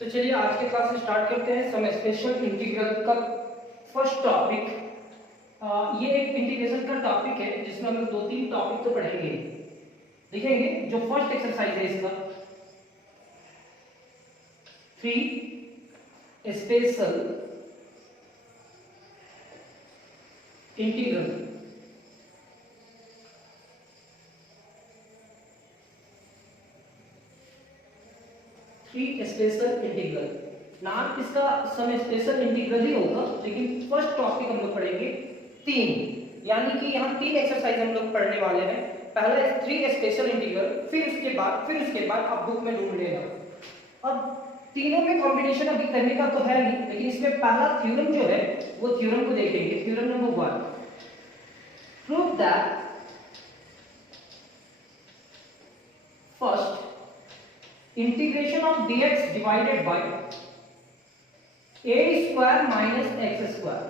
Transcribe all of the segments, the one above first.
तो चलिए आज के क्लास स्टार्ट करते हैं। सम स्पेशल इंटीग्रल का फर्स्ट टॉपिक। ये एक इंटीग्रेशन का टॉपिक है जिसमें हम लोग दो तीन टॉपिक तो पढ़ेंगे। देखेंगे जो फर्स्ट एक्सरसाइज है इसका, three special integral. Three special integral नाम इसका सम स्पेशल इंटीग्रल ही होगा, लेकिन फर्स्ट टॉपिक हम लोग पढ़ेंगे तीन, यानी कि यहाँ तीन एक्सरसाइज हम लोग पढ़ने वाले हैं। पहला है थ्री स्पेशल इंटीग्रल, फिर उसके बाद आप बुक में ढूंढ लेना। अब तीनों में कॉम्बिनेशन अभी करने का तो है नहीं, लेकिन इसमें पहला थ्योरम जो है वो थ्योरम को देखेंगे। Theorem number 1, prove that first integration of dx divided by a square minus x square।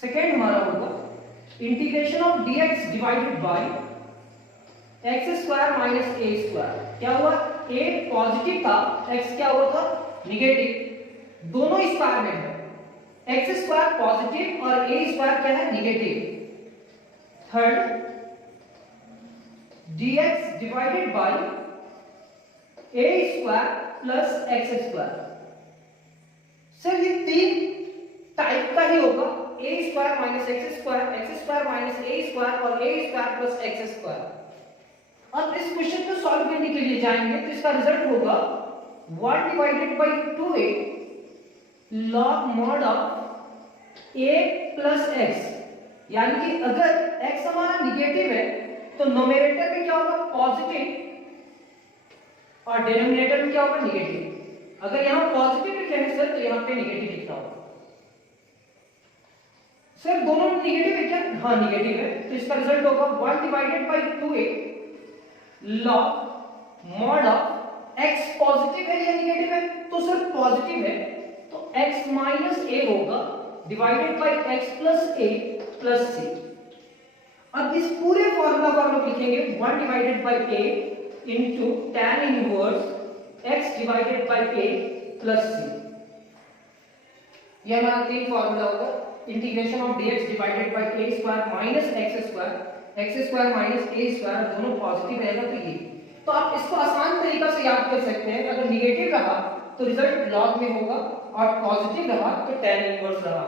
Second हमारा होगा integration of dx divided bye x square minus a square. क्या हुआ, a पॉजिटिव था, x क्या हुआ था, निगेटिव। दोनों स्क्वायर में है, x स्क्वायर पॉजिटिव और a स्क्वायर क्या है, negative. Third, dx divided by a square plus x square. Sir ये तीन टाइप का ही होगा, a square minus x square minus a square और a square plus x square. अब इस क्वेश्चन को सॉल्व करने के लिए जाएंगे तो इसका रिजल्ट होगा 1 divided by 2a log mod of a plus x। यानी कि अगर x हमारा निगेटिव है तो नोमेरेटर में क्या होगा, पॉजिटिव, और डिनोमिनेटर में क्या होगा, निगेटिव। अगर यहां पॉजिटिव लिखे हैं सर तो यहां पे निगेटिव लिखना होगा। सर दोनों में निगेटिव है क्या, हाँ निगेटिव है, तो इसका रिजल्ट होगा 1 divided by 2a log mod of x। Positive है या निगेटिव है, तो सर पॉजिटिव है, तो x माइनस a होगा divided by x plus a plus c। अब इस पूरे फॉर्मूला को हम लोग लिखेंगे 1 divided by a into tan inverse x divided by a plus c। यह हमारा तीन फॉर्मूला होगा, integration of dx divided by a square minus x square minus a square, दोनों पॉजिटिव रहेगा तो ये। तो आप इसको आसान तरीका से याद कर सकते हैं, अगर निगेटिव रहा तो रिजल्ट लॉग में होगा और पॉजिटिव रहा तो tan इनवर्स रहा।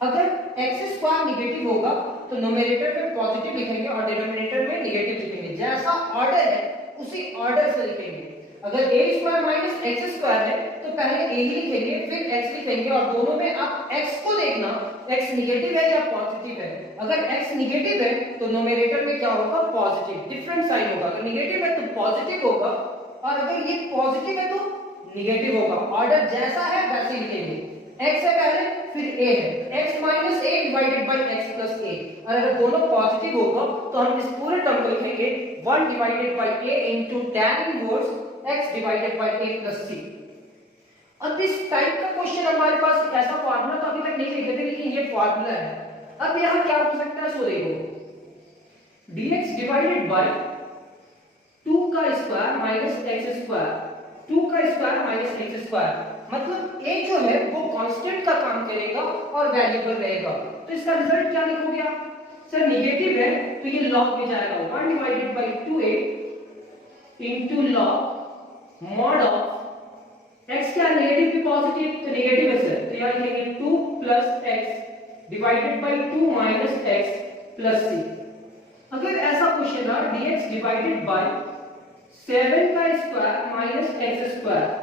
अगर x स्क्वायर निगेटिव होगा तो न्यूमरेटर में पॉजिटिव लिखेंगे और डिनोमिनेटर में निगेटिव लिखेंगे। जैसा ऑर्डर है उसी ऑर्डर से लिखेंगे। अगर a square minus x square है तो पहले a ही लिखेंगे फिर x लिखेंगे, और दोनों में आप x को देखना x निगेटिव है या पॉजिटिव है। अगर x निगेटिव है तो न्यूमरेटर में क्या होगा, पॉजिटिव, डिफरेंट साइन होगा। अगर निगेटिव है तो पॉजिटिव होगा, और अगर ये पॉजिटिव है तो निगेटिव होगा। ऑर्डर जैसा है वैसे लिखेंगे, x है पहले फिर a है, x minus a divided by x plus a। और अगर दोनों पॉजिटिव होगा तो हम इस पूरे टर्म को लिखेंगे 1 divided by a into tan inverse x divided by a plus c। अब इस टाइप का क्वेश्चन हमारे पास ऐसा फार्मूला तो अभी तक नहीं लिखे थे, लेकिन ये फार्मूला है। अब यहां क्या हो सकता है, सो देखो dx डिवाइडेड बाय 2 का स्क्वायर माइनस x स्क्वायर, 2 का स्क्वायर माइनस x स्क्वायर, मतलब a जो है वो कांस्टेंट का काम करेगा और वेरिएबल रहेगा। तो इसका रिजल्ट क्या लिखोगे आप, सर निगेटिव है तो ये लॉग में जाएगा, 1 divided by 2a into log mod of x। क्या नेगेटिव की पॉजिटिव, तो नेगेटिव है सर, तो यहां लिखेंगे 2 plus x divided bye 2 minus x plus c। अगर ऐसा क्वेश्चन है dx डिवाइडेड बाय 7 का स्क्वायर माइनस x स्क्वायर,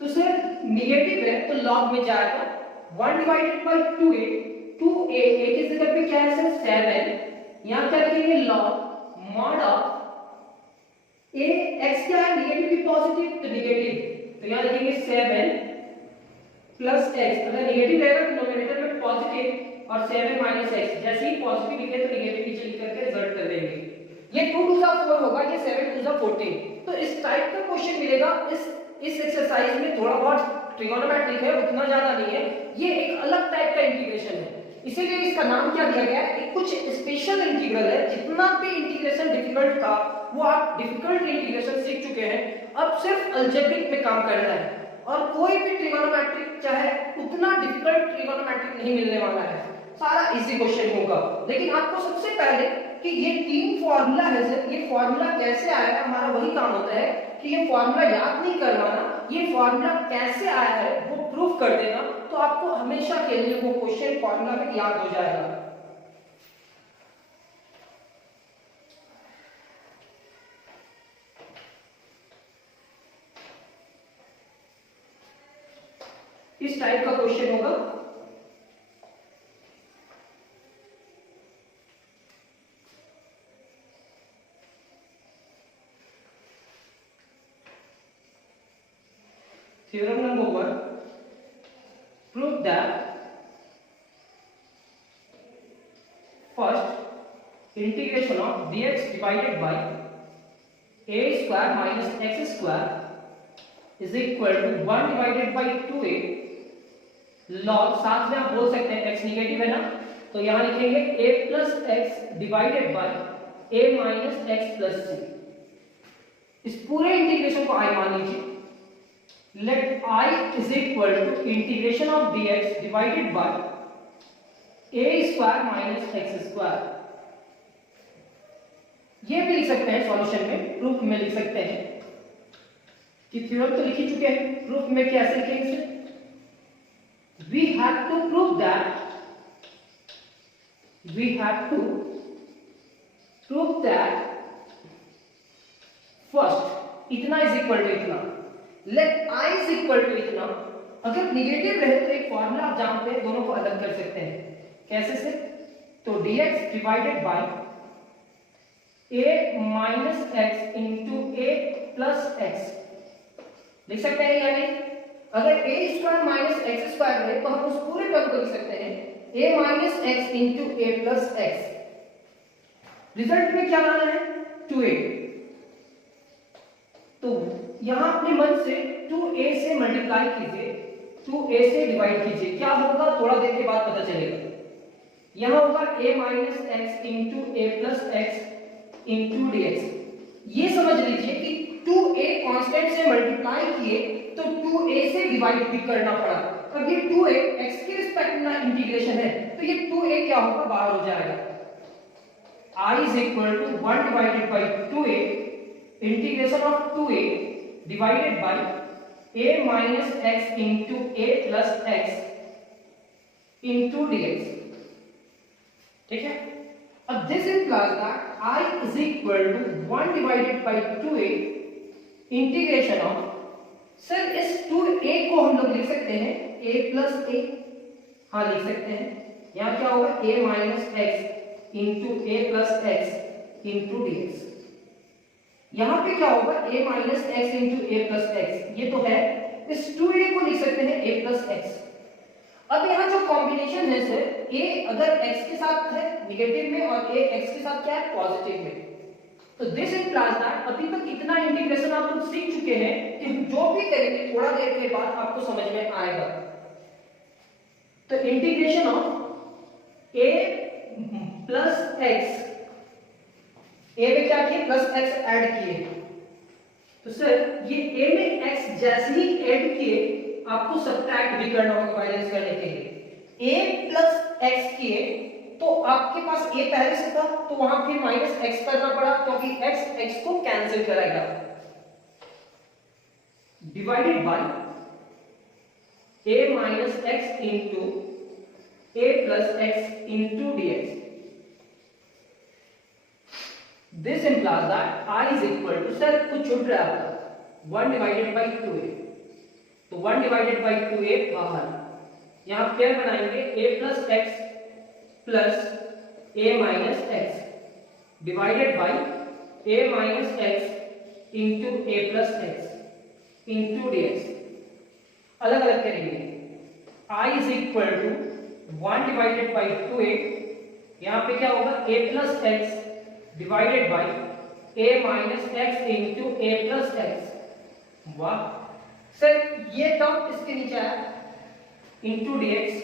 तो सर निगेटिव है तो लॉग में जाएगा, 1 divided by 2a, 2a a की जगह पे क्या है सर 7, यहां क्या लिखेंगे log mod of a। x क्या है, निगेटिव की पॉजिटिव, तो निगेटिव, तो यहां लिखेंगे 7 प्लस x। अगर निगेटिव रहेगा तो न्यूमरेटर में पॉजिटिव और 7 माइनस x, जैसे ही पॉजिटिव लिखे तो निगेटिव नीचे लिख करके रिजल्ट कर देंगे। ये 2 टू द 4 होगा, ये 7 टू द 14। तो इस टाइप का क्वेश्चन मिलेगा। इस एक्सरसाइज में थोड़ा बहुत ट्रिगोनोमेट्रिक है, उतना ज्यादा नहीं है, ये एक अलग टाइप का इंटीग्रेशन है, इसीलिए इसका नाम क्या दिया गया है, कुछ स्पेशल इंटीग्रल है। जितना भी इंटीग्रेशन डिफिकल्ट था वो आप डिफिकल्ट इंटीग्रेशन सीख चुके हैं, अब सिर्फ अलजेब्रिक पे काम करना है। और कोई भी ट्रिगोनोमेट्रिक चाहे उतना डिफिकल्ट ट्रिगोनोमेट्रिक नहीं मिलने वाला है, सारा इजी क्वेश्चन होगा। लेकिन आपको सबसे पहले कि ये तीन फॉर्मूला है सर, ये फॉर्मूला कैसे आया, हमारा वही काम होता है कि ये फॉर्मूला याद नहीं करवाना, ये फॉर्मूला कैसे आया है वो प्रूफ कर देना, तो आपको हमेशा के लिए वो क्वेश्चन फॉर्मूला में याद हो जाएगा। इस टाइप का क्वेश्चन होगा। Theorem number 1, prove that first integration of dx divided by a square minus x square is equal to 1 divided by 2a log, साथ में आप बोल सकते हैं x निगेटिव है ना, तो यहां लिखेंगे a plus x divided by a minus x plus c। इस पूरे इंटीग्रेशन को i मान लीजिए। Let I is equal to integration of dx divided by a square minus x square। ये भी लिख सकते हैं सॉल्यूशन में, प्रूफ में लिख सकते हैं कि थ्योरम तो लिख ही चुके हैं, प्रूफ में कैसे लिखेंगे? We have to prove that first इतना is equal to इतना, let I is equal to इतना। अगर निगेटिव रहे तो एक फॉर्मूला आप जानते हैं, दोनों को अलग कर सकते हैं। कैसे से? तो dx divided by a minus x into a plus x लिख सकते हैं या नहीं? अगर a square minus x square रहे तो हम उस पूरे टर्म को लिख सकते हैं a minus x into a plus x. Result में क्या लाना है? 2a। तो यहां अपने मन से 2a से मल्टीप्लाई कीजिए, 2a से डिवाइड कीजिए, क्या होगा थोड़ा देर के बाद पता चलेगा। यहां होगा a minus x into a plus x into dx। ये समझ लीजिए कि 2a कांस्टेंट से मल्टीप्लाई किए तो 2a से डिवाइड भी करना पड़ा। अब ये 2a x के रिस्पेक्ट में इंटीग्रेशन है तो ये 2a क्या होगा, बाहर हो जाएगा। I is equal to 1 divided by 2a integration of 2a divided by a minus x into a plus x into dx। ठीक है, अब this implies that I is equal to 1 divided by 2a integration of, sir इस 2a को हम लोग लिख सकते हैं a प्लस a, हाँ लिख सकते हैं। यहाँ क्या होगा a minus x into a plus x into dx। यहाँ पे क्या होगा a minus x into a plus x, ये तो है। इस 2a को लिख सकते हैं a प्लस एक्स। अब यहाँ जो कॉम्बिनेशन है सर, a अगर x के साथ है निगेटिव में और a x के साथ क्या है पॉजिटिव में, तो दिस इंप्लाइज दैट अभी तक इतना इंटीग्रेशन आप लोग सीख चुके हैं कि जो भी करेंगे थोड़ा देर के बाद आपको समझ में आएगा। तो integration of a plus x, a में क्या किए प्लस एक्स ऐड किए, तो सर ये a में x जैसे ही ऐड किए आपको सब्ट्रैक्ट भी करना होगा बैलेंस करने के लिए। a प्लस एक्स किए तो आपके पास a पहले से था तो वहां फिर माइनस x करना पड़ा क्योंकि x को कैंसिल करेगा। Divided by a minus x into a plus x into dx। This implies that I is equal to, sir कुछ छूट रहा है आपका, 1 डिवाइडेड बाय 2a, तो 1 डिवाइडेड बाय 2a बाहर, यहां पेयर बनाएंगे a plus x plus a minus x divided by a minus x into a plus x into dx। अलग अलग करेंगे। I is equal to 1 divided by 2a, यहाँ पे क्या होगा a plus x divided by a minus x into a plus x. वाह sir, ये term इसके नीचे आया into dx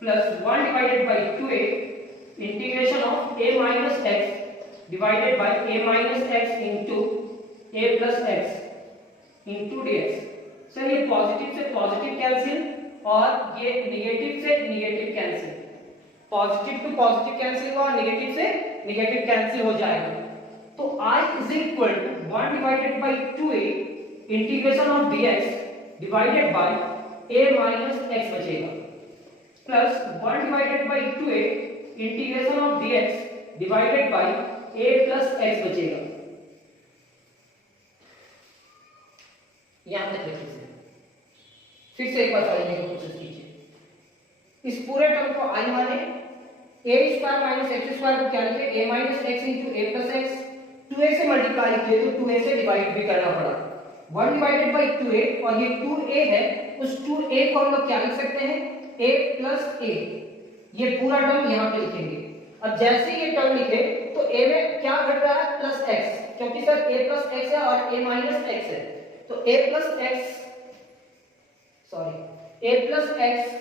plus 1 divided by 2a integration of a minus x divided by a minus x into a plus x into dx। Sir ये positive से positive cancel और ये negative से negative cancel, positive to positive cancel हुआ, negative से negative cancel हो जाएगा। तो I is equal to 1 divided by 2a integration of dx divided by a minus x बचेगा, plus 1 divided by 2a integration of dx divided by a plus x बचेगा। यहां तक रखिए, फिर से एक बार समझने की कोशिश कीजिए। इस पूरे टर्म को I माने, a square minus x square को क्या लिखे, a minus x into a plus x, 2a से मल्टीप्लाई किए तो 2a से डिवाइड भी करना पड़ा, 1 डिवाइडेड बाई 2a, और ये 2a है, उस 2a को हम लोग क्या लिख सकते हैं, a प्लस a, ये पूरा टर्म यहाँ पे लिखेंगे। अब जैसे ये टर्म लिखे तो a में क्या घट रहा है, प्लस x, क्योंकि सर a प्लस x है और a माइनस x है, तो a plus x, sorry a plus x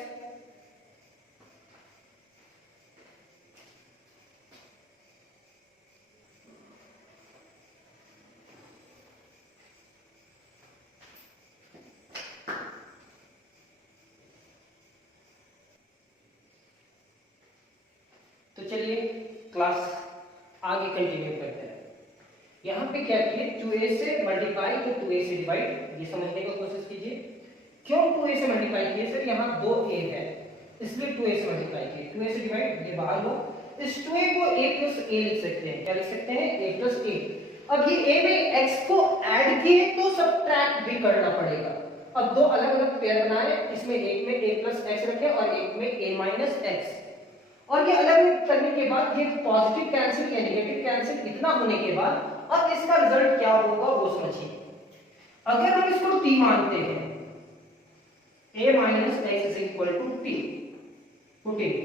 तो चलिए क्लास आगे कंटिन्यू करते हैं। यहाँ पे क्या किए, 2a से मल्टीप्लाई तो 2a से डिवाइड, ये समझने की कोशिश कीजिए। क्यों 2a से मल्टीप्लाई किए, सर यहाँ 2a है इसलिए 2a से मल्टीप्लाई किए, 2a से डिवाइड, ये बाहर लो, इस 2a को a प्लस a लिख सकते हैं, क्या लिख सकते हैं, a प्लस a। अब ये a में x को ऐड किए तो सब्ट्रैक्ट भी करना पड़ेगा। अब दो अलग अलग पेयर बनाए, इसमें एक में a प्लस x रखे और एक में a माइनस x, और ये अलग अलग करने के बाद ये पॉजिटिव कैंसिल या नेगेटिव कैंसिल इतना होने के बाद अब इसका रिजल्ट क्या होगा वो समझिए। अगर हम इसको t मानते हैं, a minus x is equal to t, putting,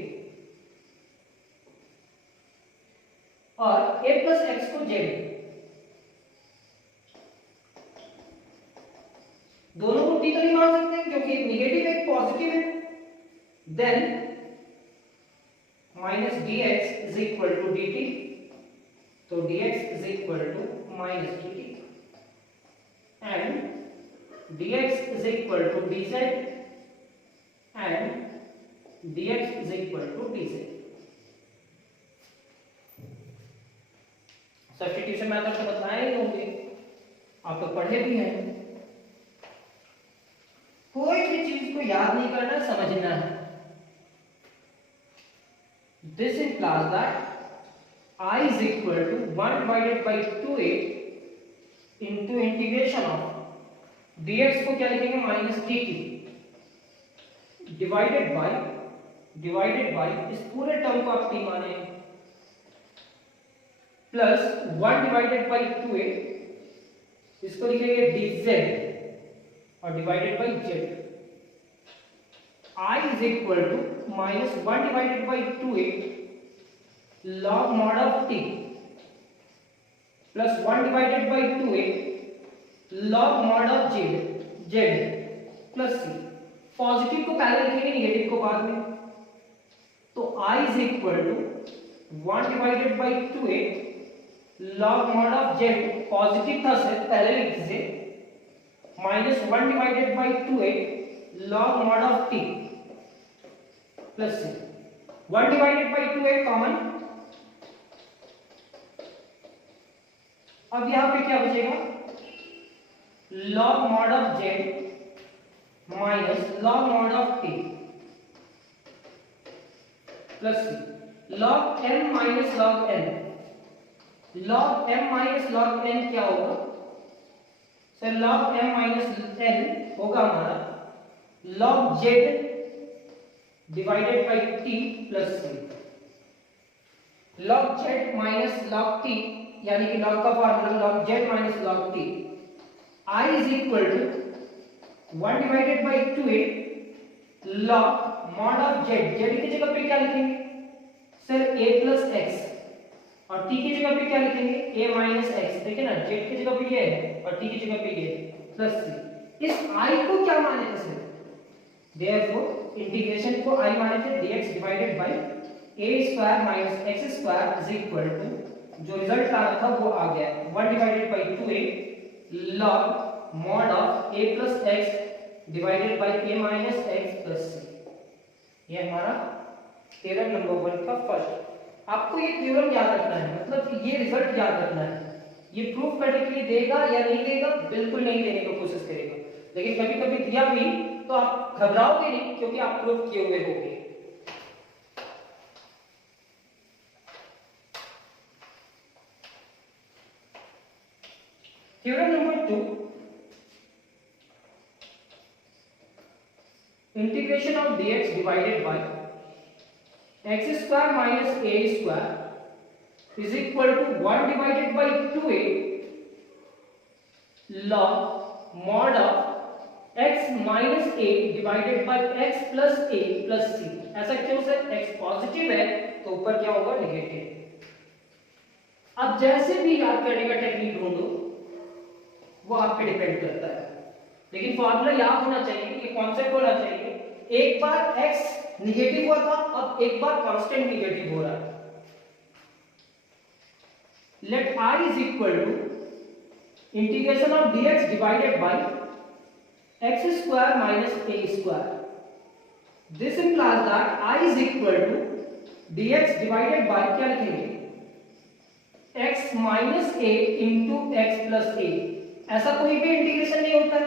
और a प्लस x को z, दोनों को t तो नहीं मान सकते क्योंकि एक निगेटिव एक पॉजिटिव है, then minus dx is equal to dt, तो dx is equal to minus dt, and dx is equal to dz, and dx is equal to dz। Substitution method तो बताए ही होंगे, आप तो पढ़े भी हैं। कोई भी चीज को याद नहीं करना, समझना है। This implies that I is equal to 1 divided by 2a into integration of dx को क्या लिखेंगे, माइनस dt, डिवाइडेड बाय इस पूरे टर्म को आप t माने, प्लस 1 डिवाइडेड बाय 2a, इसको लिखेंगे dz और divided by z। I is equal to minus 1 divided by 2a log mod of t plus 1 divided by 2a log mod of z plus c। Positive को पहले लिखेंगे, negative को बाद में, तो I is equal to 1 divided by 2a log mod of z, positive था sir पहले लिख दीजिए, minus 1 divided by 2a log mod of t plus c, 1 divided by 2a common. अब यहां पे क्या बचेगा, log mod of z minus log mod of t plus c, log m minus log n, log m minus log n क्या होगा sir, log m minus n होगा हमारा log z divided by t plus c, log z minus log t यानी कि log का formula log z minus log t। I is equal to 1 divided by 2a log mod of z, z की जगह पे क्या लिखेंगे sir, a plus x, और t की जगह पे क्या लिखेंगे, a माइनस x, देखिए ना, z की जगह पे ये है और t की जगह पे ये प्लस c। इस I को क्या माने थे सर, therefore इंटीग्रेशन को I माने थे dx divided by a square minus x square is equal to, जो रिजल्ट आ रहा था वो आ गया 1 divided by 2a log mod of a plus x divided by a minus x plus C. ये हमारा थ्योरम नंबर 1 का फर्स्ट। आपको ये थ्योरम याद रखना है, मतलब ये रिजल्ट याद रखना है। ये प्रूफ करने के लिए देगा या नहीं देगा, बिल्कुल नहीं देने की कोशिश करेगा, लेकिन कभी कभी दिया भी तो आप घबराओगे नहीं, क्योंकि आप प्रूफ किए हुए होंगे। Theorem number 2, integration of dx divided bye x square minus a square is equal to 1 divided by 2a log mod of x minus a divided by x plus a plus c। ऐसा क्यों sir? x positive है तो ऊपर क्या होगा? Negative. अब जैसे भी याद करने का टेक्निक ढूंढो वो आप पे डिपेंड करता है, लेकिन फॉर्मूला याद होना चाहिए, ये कॉन्सेप्ट होना चाहिए। एक बार x नेगेटिव हुआ था, अब एक बार कांस्टेंट नेगेटिव हो रहा है। Let I is equal to integration of dx divided by x square minus a square. This implies that I is equal to dx divided by क्या लिखेंगे? x minus a into x plus a। ऐसा कोई भी integration नहीं होता,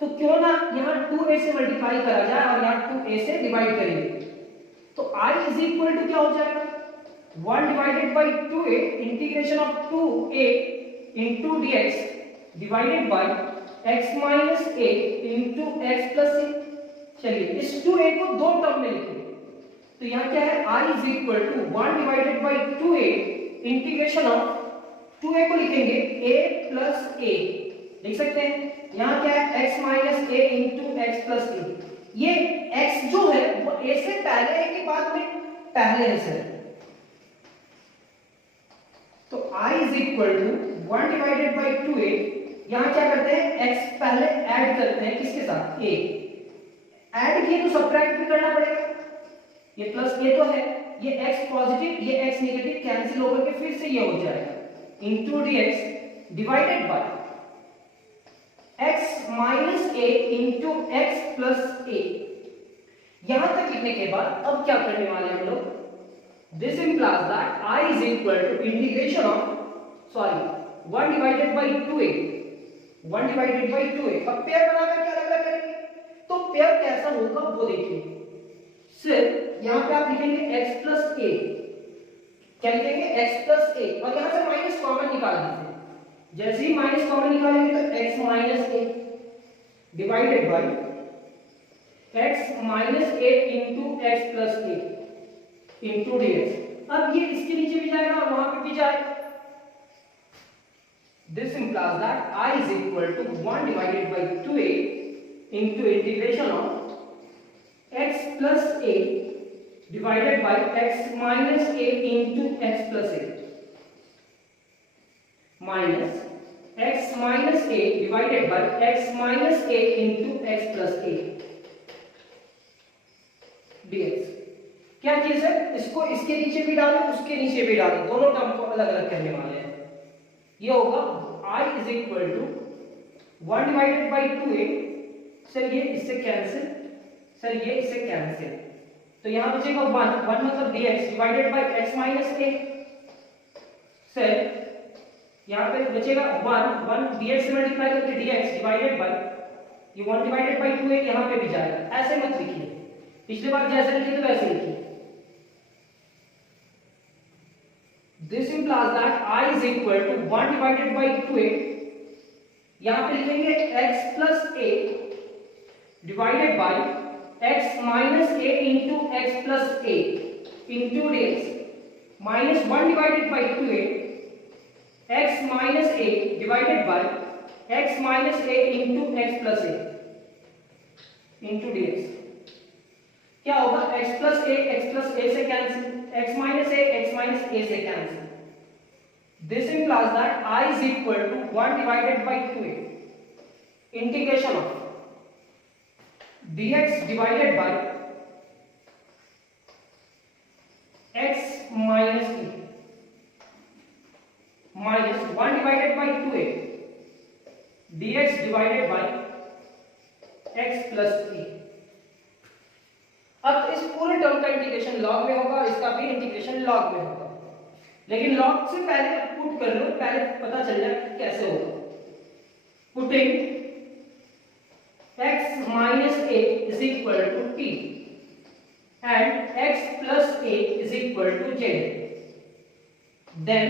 तो क्यों ना यहाँ 2a से मल्टीप्लाई करा जाए और यहाँ 2a से डिवाइड करेंगे, तो I is equal to क्या हो जाएगा? 1 divided by 2a integration of 2a into dx divided by x minus a into x plus a। चलिए इस 2a को दो टर्म में लिखेंगे, तो यहाँ क्या है? I is equal to 1 divided by 2a integration of 2a को लिखेंगे a plus a, लिख सकते हैं। यहाँ क्या है? x minus a into x plus a। ये x जो है वो a से पहले है कि बाद में? पहले है सर। तो I is equal to 1 divided by 2a, यहाँ क्या करते हैं? x पहले ऐड करते हैं, किसके साथ? a। ऐड किए तो सब्ट्रैक्ट भी करना पड़ेगा, ये प्लस a तो है, ये x पॉजिटिव ये x नेगेटिव कैंसिल होकर के फिर से ये हो जाएगा into dx divided bye x minus a into x plus a। यहां तक लिखने के बाद अब क्या करने वाले हैं हम लोग? This implies that I is equal to integration of 1 divided by 2a, 1 divided by 2a। अब पेयर बनाकर क्या अलग करेंगे, तो पेयर कैसा होगा वो देखिए। सिर्फ यहाँ पे आप लिखेंगे x plus a, क्या लिखेंगे? x plus a, और यहाँ से माइनस कॉमन निकाल दीजिए। जैसे ही माइनस कॉमन निकालेंगे तो x minus a divided by x minus a into x plus a into dx। अब ये इसके नीचे भी जाएगा और वहां पे भी जाएगा। This implies that I is equal to 1 divided by 2a into integration of x plus a divided by x minus a into x plus a minus x minus a divided by x minus a into x plus a dx। क्या चीज है? इसको इसके नीचे भी डालो, उसके नीचे भी डालो, दोनों टर्म को अलग अलग करने वाले हैं। ये होगा I is equal to 1 divided by 2a। Sir ये इससे कैंसिल, सर ये इससे कैंसिल, तो यहाँ बचेगा 1 मतलब dx divided bye x minus a। Sir यहाँ पे बचेगा 1 dx से मल्टीप्लाई करके dx डिवाइडेड बाय ये 1 डिवाइडेड बाय 2a यहाँ पे भी जाएगा। ऐसे मत लिखिए, पिछली बार जैसे लिखे थे वैसे लिखिए। This implies that I is equal to 1 divided by 2a, यहाँ पे लिखेंगे x plus a divided by x minus a into x plus a into dx minus 1 divided by 2a x minus a divided by x minus a into x plus a into dx। क्या होगा? x plus a से cancel, x minus a से cancel. This implies that I is equal to 1 divided by 2a integration of dx divided by x minus a minus 1 divided by 2a dx divided by x plus A. अब इस पूरे term का integration log में होगा, इसका भी integration log में होगा, लेकिन लॉग से पहले पुट कर लो, पहले पता चल जाए कैसे होगा। Putting x minus a is equal to t and x plus a is equal to j, then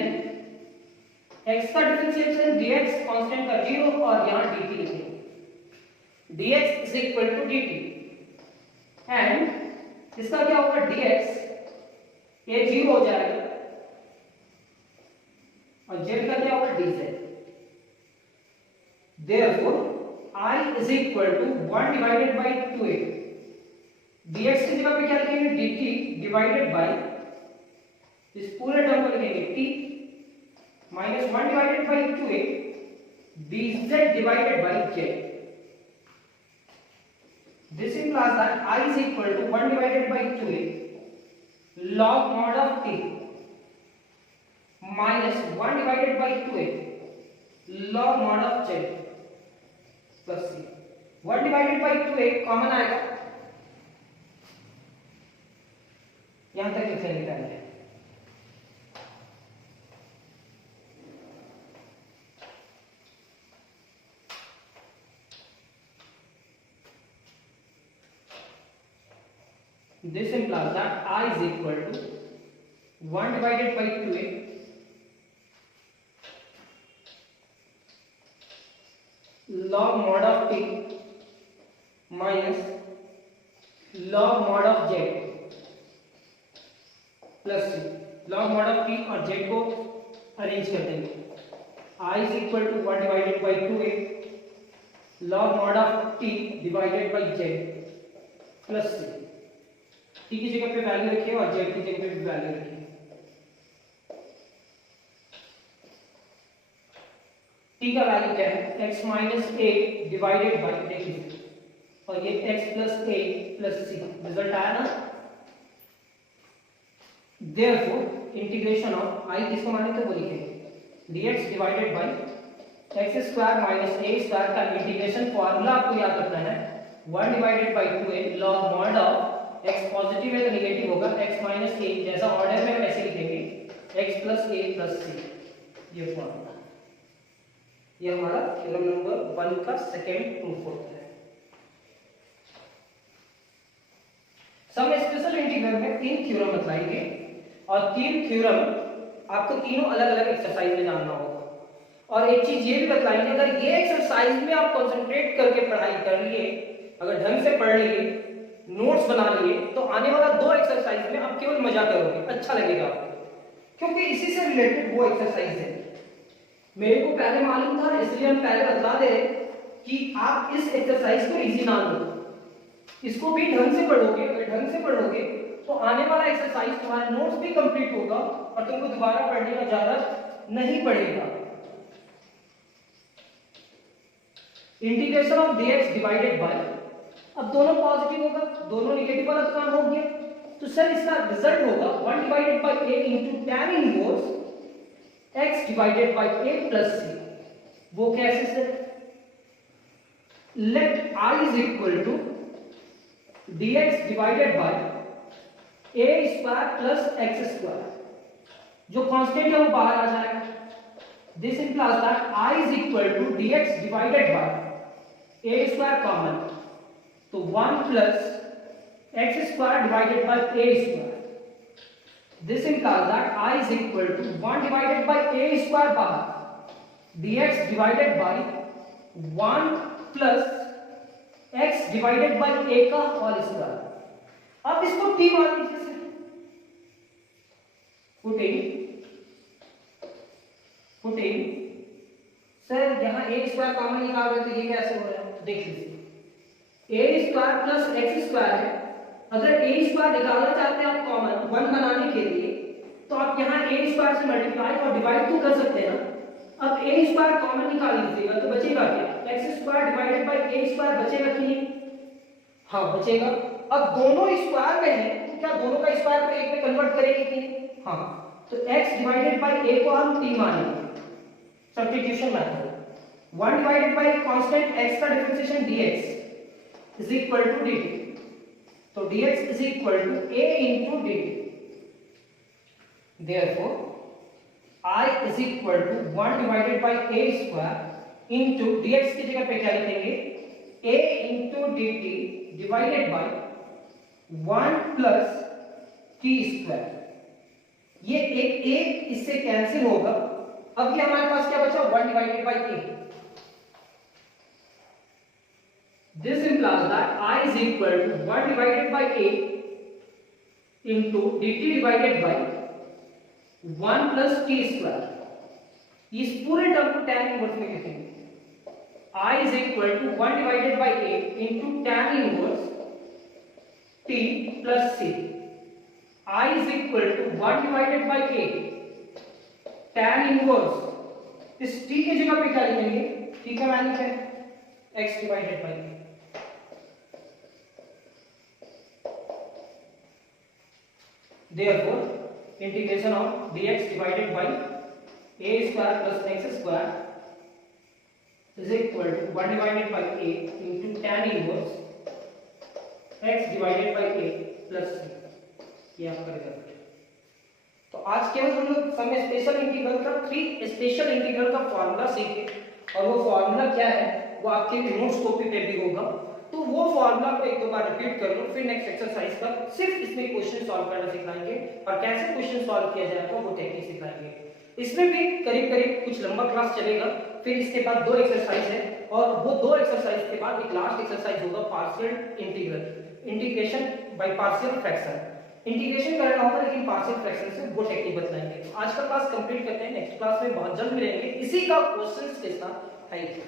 x का डिफरेंशिएशन dx कांस्टेंट का 0 और यहाँ dt लिखेंगे, dx is equal to dt and इसका क्या होगा dx, ये 0 हो जाएगा और z का क्या होगा dz। Therefore I is equal to 1 divided by 2a, dx की जगह पे क्या लिखेंगे dt डिवाइडेड बाय इस पूरे टर्म को लिखेंगे t minus 1 divided by 2a dz divided by j। This implies that I is equal to 1 divided by 2a log mod of t minus 1 divided by 2a log mod of j plus c। 1 divided by 2a common आएगा, यहां तक लिखेंगे पहले। This implies that I is equal to 1 divided by 2a log mod of t minus log mod of z plus c। log mod of t और z को arrange कर देंगे। I is equal to 1 divided by 2a log mod of t divided by z plus c। t की जगह पे value रखिए और z की जगह पे भी वैल्यू रखिए। t का वैल्यू क्या है, x minus a divided by, देखिए, और ये x plus a plus c, result आया ना। देयरफॉर इंटीग्रेशन ऑफ i किसको माने तो वो लिखेंगे dx divided by x square minus a square का इंटीग्रेशन फॉर्मूला आपको याद रखना है 1 divided by 2a log mod of x positive है तो नेगेटिव होगा, x माइनस a जैसा ऑर्डर में वैसे लिखेंगे x plus a plus c। ये फॉर्मूला, ये हमारा थ्योरम नंबर 1 का सेकंड प्रूफ होता है। सम स्पेशल इंटीग्रल में 3 थ्योरम बताएंगे और 3 थ्योरम आपको तीनों अलग अलग एक्सरसाइज में जानना होगा। और एक चीज ये भी बताएंगे, अगर ये एक्सरसाइज में आप कंसंट्रेट करके पढ़ाई कर लिए, अगर ढंग से पढ़ लिए, नोट्स बना लिए, तो आने वाला 2 एक्सरसाइज में आप केवल मजा करोगे, अच्छा लगेगा आपको, क्योंकि इसी से रिलेटेड वो एक्सरसाइज है। मेरे को पहले मालूम था, इसलिए हम पहले बता दे रहे कि आप इस एक्सरसाइज को इजी ना लो, इसको भी ढंग से पढ़ोगे। अगर ढंग से पढ़ोगे तो आने वाला एक्सरसाइज तुम्हारा नोट्स भी कंप्लीट होगा और तुमको दोबारा पढ़ने का जरूरत नहीं पड़ेगा। Integration of dx divided bye, अब दोनों पॉजिटिव होगा, दोनों नेगेटिव वाला तो काम हो गया, तो सर इसका रिजल्ट होगा 1 divided by a into tan inverse x divided by a plus c। वो कैसे sir, let I is equal to dx divided by a square plus x square, जो कांस्टेंट है वो बाहर आ जाएगा। This implies that I is equal to dx divided by a square common, तो 1 plus x square divided by a square. This implies that I is equal to 1 divided by a square बाहर, dx divided by 1 plus x divided by a का whole square. अब इसको t मान लीजिए, putting sir यहाँ a square common निकाल रहे तो ये कैसे हो रहा है, देख लीजिए a square plus x square है। अगर a स्क्वायर निकालना चाहते हैं आप कॉमन 1 बनाने के लिए, तो आप यहाँ a स्क्वायर से मल्टीप्लाई और डिवाइड तो कर सकते हैं ना। अब a स्क्वायर कॉमन निकाल लीजिएगा तो बचेगा क्या, x square divided by a square बचेगा कि नहीं, हाँ बचेगा। अब दोनों स्क्वायर में है तो क्या दोनों का स्क्वायर को एक में कन्वर्ट करेंगे कि नहीं, हाँ, तो x डिवाइडेड बाय a को हम t मानेंगे, substitution method. 1 divided by constant x का differentiation dx is equal to dt, तो dx is equal to a into dt। Therefore I is equal to 1 divided by a square into dx की जगह पे क्या लिखेंगे, a into dt divided by 1 plus t square। ये एक इससे cancel होगा। अब ये हमारे पास क्या बचा, 1 divided by a। This implies that I is equal to 1 divided by a into dt divided by 1 plus t square। इस पूरे टर्म को tan इनवर्स में लिखेंगे। I is equal to 1 divided by a into tan inverse t plus c। I is equal to 1 divided by a tan inverse, इस t की जगह पे क्या लिखेंगे, t का मान लिखें x divided by a। Therefore integration of dx divided by a square plus x square is equal to 1 divided by a into tan inverse x divided by a plus c। ये आपका result. तो आज केवल हम लोग समय special integral का 3 special integral का फॉर्मूला सीखे, और वो फॉर्मूला क्या है वो आपके नोट्स कॉपी पे भी होगा, तो वो फॉर्मूला को एक दो बार रिपीट कर लो। फिर नेक्स्ट एक्सरसाइज का सिर्फ इसमें क्वेश्चन सॉल्व करना सिखाएंगे, और कैसे क्वेश्चन सॉल्व किया जाएगा वो टेक्निक सिखाएंगे। इसमें भी करीब करीब कुछ लंबा क्लास चलेगा, फिर इसके बाद 2 एक्सरसाइज है, और वो 2 एक्सरसाइज के बाद एक लास्ट एक्सरसाइज होगा partial integral, integration by partial fraction. Integration करना होगा लेकिन पार्शियल फ्रैक्शन से, वो टेक्निक बतलाएंगे। आज का क्लास कंप्लीट करते हैं, नेक्स्ट क्लास में बहुत जल्द मिलेंगे इसी का क्वेश्चंस के साथ। Thank you.